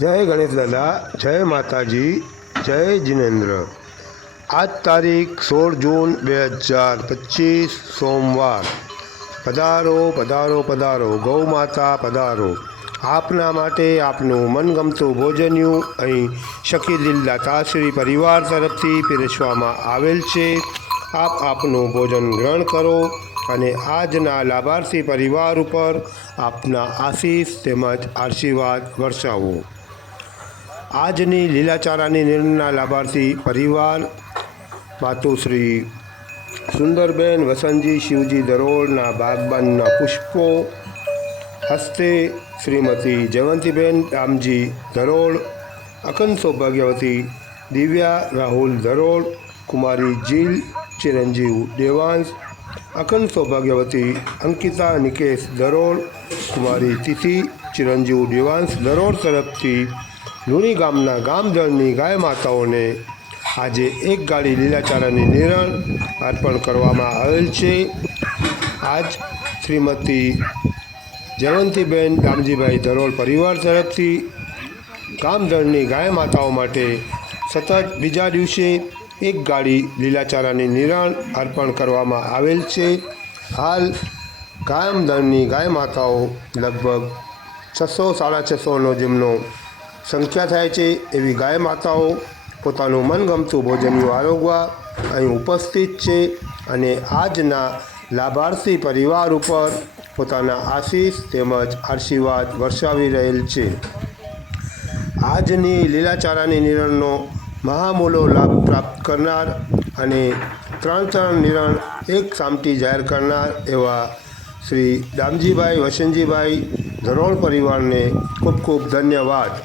જય ગણેશ દાદા, જય માતાજી, જય જિનેન્દ્ર. આજ તારીખ સોળ જૂન બે હજાર પચીસ, સોમવાર. પધારો પધારો પધારો. ગૌ માતા પધારો. આપના માટે આપનું મનગમતું ભોજન્યું અહીં શકી દિલદા તાશ્રી પરિવાર તરફથી પીરસવામાં આવેલ છે. આપ આપનું ભોજન ગ્રહણ કરો અને આજના લાભાર્થી પરિવાર ઉપર આપના આશીષ તેમજ આશીર્વાદ વર્ષાવો આજની લીલાચારાની નિર્ણયના લાભાર્થી પરિવાર માતુશ્રી સુંદરબેન વસંતજી શિવજી દરોડના બાગબાનના પુષ્પો હસ્તે શ્રીમતી જયવંતીબેન રામજી દરોળ, અખંડ સૌભાગ્યવતી દિવ્યા રાહુલ દરોળ, કુમારી જીલ, ચિરંજીવ દેવાંશ, અખંડ સૌભાગ્યવતી અંકિતા નિકેશ દરોડ કુમારી તિથિ, ચિરંજીવ દેવાંશ દરોડ તરફથી લુણી ગામના ગામજણની ગાય માતાઓને આજે એક ગાડી લીલાચારાની નિરણ અર્પણ કરવામાં આવેલ છે. આજ શ્રીમતી જયવંતીબેન રામજીભાઈ ધરોલ પરિવાર તરફથી ગામજણની ગાય માતાઓ માટે સતત બીજા દિવસે એક ગાડી લીલાચારાની નિરણ અર્પણ કરવામાં આવેલ છે. હાલ ગામદળની ગાય માતાઓ લગભગ છસો, સાડા છસોનો જેમનો સંખ્યા થાય છે એવી ગાય માતાઓ પોતાનું મનગમતું ભોજનનું આરોગવા અહીં ઉપસ્થિત છે અને આજના લાભાર્થી પરિવાર ઉપર પોતાના આશીષ તેમજ આશીર્વાદ વર્ષાવી રહેલ છે. આજની લીલાચારાની નિરણનો મહામૂલો લાભ પ્રાપ્ત કરનાર અને ત્રણ ત્રણ નિરણ એક સામટી જાહેર કરનાર એવા શ્રી દામજીભાઈ વસંતજીભાઈ ધરોળ પરિવારને ખૂબ ખૂબ ધન્યવાદ.